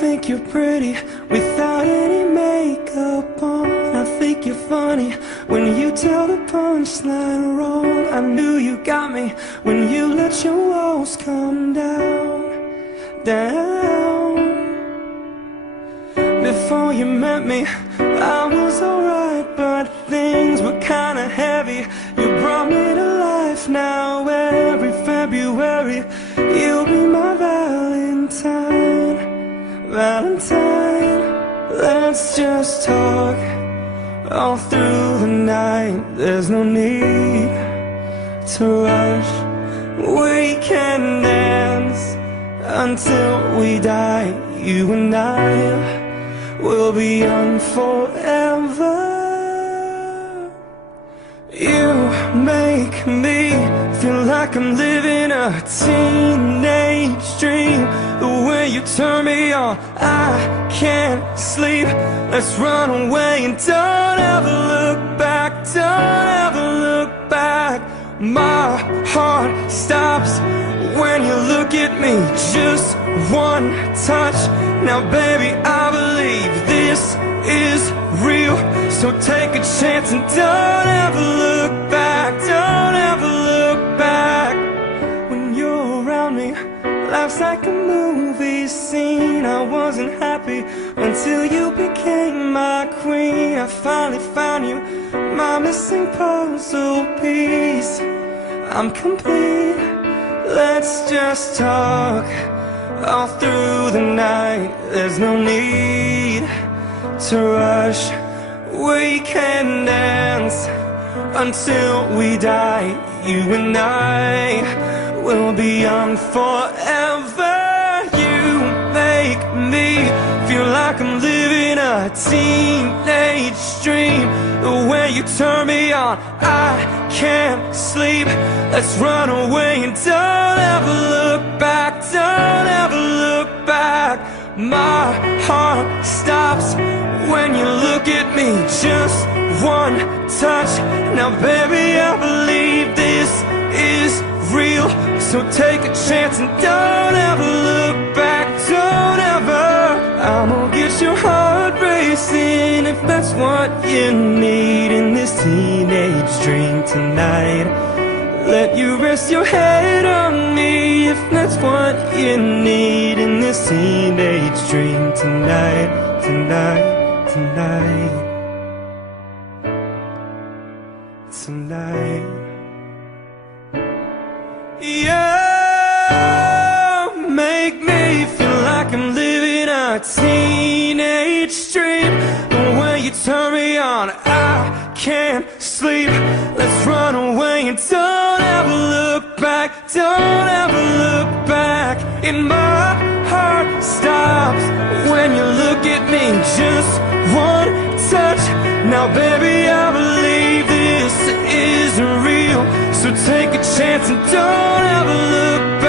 think you're pretty without any makeup on. I think you're funny when you tell the punchline wrong. I knew you got me when you let your walls come down, down. Before you met me, I was alright, but things were kinda heavy. You brought me to life. Now every February you'll be my Valentine, Valentine. Let's just talk all through the night. There's no need to rush. We can dance until we die. You and I will be young forever. You make me feel like I'm living a teenage dream. The way you turn me on, I can't sleep. Let's run away and don't ever look back. Don't ever look back. My heart stops when you look at me. Just one touch. Now baby, I believe this is real. So take a chance and don't ever look back. Don't ever look back. When you're around me, life's like a movie scene. I wasn't happy until you became my queen. I finally found you, my missing puzzle piece. I'm complete. Let's just talk all through the night. There's no need to rush. We can dance until we die. You and I will be young forever. You make me feel like I'm living a teenage dream. The way you turn me on, I can't sleep. Let's run away and don't ever look back. Don't ever look back. My heart stops when you look at me. Just one touch. Now baby, I believe this is real. So take a chance and don't ever look back. Don't ever. I'm gonna get your heart racing if that's what you need in this teenage dream tonight. Let you rest your head on me if that's what you need in this teenage dream tonight, tonight, tonight, tonight. Yeah, make me feel like I'm living a teenage dream. The way you turn me on, I can't sleep. Let's run away and don't ever look back. Don't ever look back. And my heart stops when you look at me. Just one touch. Now baby, I believe this is real. So take a chance and don't ever look